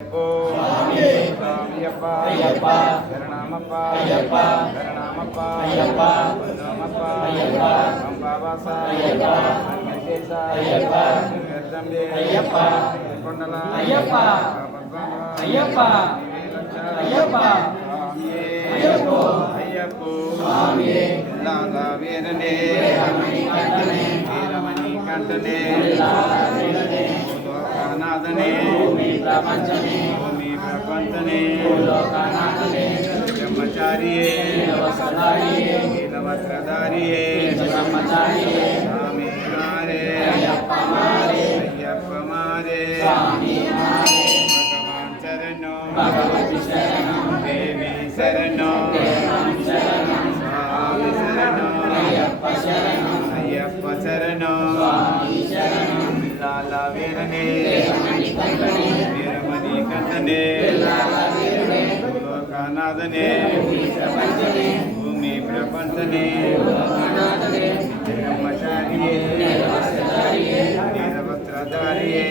Ayappa, Ayappa, Saranamappa, Ayappa, Saranamappa, Ayappa, Saranamappa, Ayappa, Ambavasa, Ayappa, Angantesa, Ayappa, Angardambe, Ayappa, Kondala, Ayappa, Ayappa, Ayappa, Ayappo, Ayappo, Swami, Lala Virane, Veeramani Kantane, Lokanadane, Prapanchane, Prapantane, Lokanatane, Brahmachariye, Navasadariye, Navasradariye, Brahmachariye, Swami Mare, Ayappa Mare, Ayappa Mare, Swami Mare, Bhagavan Sarano, Bhagavati Sarano, Devi Sarano, Devi Sarano, Swami Sarano, Ayappa Sarano, Ayappa Sarano, Swami Sarano, Lala Virane, Veeramani Kantane, Lokanadane, Bhumi Prapantane, Brahmachariye, Niravastradariye,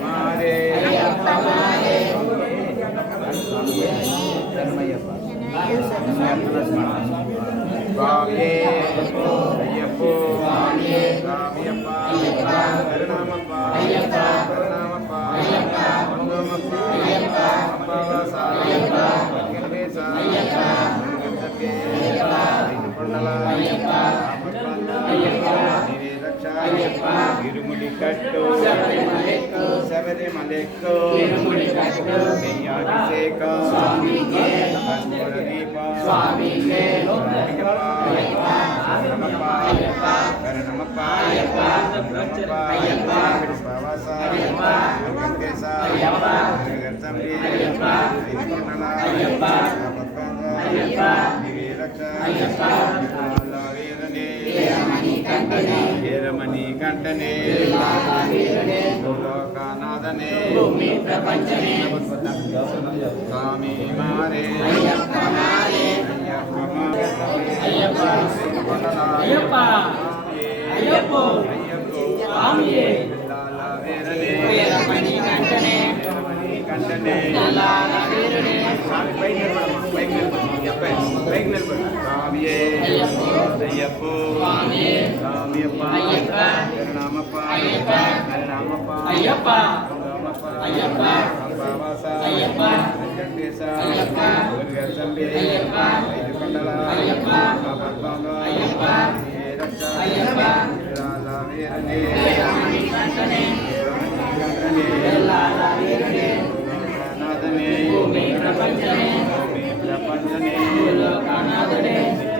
Mare, Ayappa Mare, Swami Ayappo, Swamiyappa, Saranamappa, Saranamappa, Saranamappa, Ambavasa, Angantesa, Angantapye, Kondala, Niriraksha, Irumudikattu, Sabarimalekku, Neyyabhiseka, Kasturadeepa, Saranamappa, Saranamappa, Saranamappa, Ambavasa, Angantesa, Angantapye, Kondala, Niriraksha, Veeramani Kantane, Lokanadane, Bhumi Prapantane, Swami Mare, Ayappa Mare, Ayappa Mare, Ayappa, Ayappa, Ayappo, Swami, Lala Virane, Veeramani Kantane, Lala Virane, Swami Ayappo, Swamiyappa, Saranamappa, Saranamappa, Ayappa, Ayappa, Ambavasa, Angantesa, Angantapye, Kondala, Niriraksha, Lala Virane, Veeramani Kantane, Lala Virane, Lokanadane, Bhumi Prapantane, Lokanadane,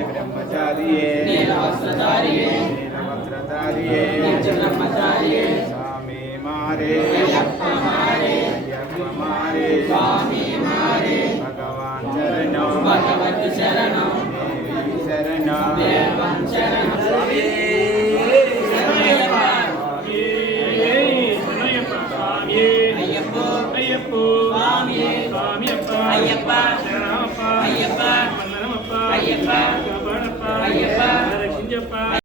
Brahmachariye, Niravasadariye, Brahmachariye, Swami Mare, Ayappa Mare, Ayappa Mare, Swami Mare, Bhagavan Sarano, Bhagavati Sarano, Devi Sarano, Devan Sarano, Swami Saranayappa, Saranayappa, Swami Ayappo, Ayappo, Swami, Swamiyappa, Ayappa.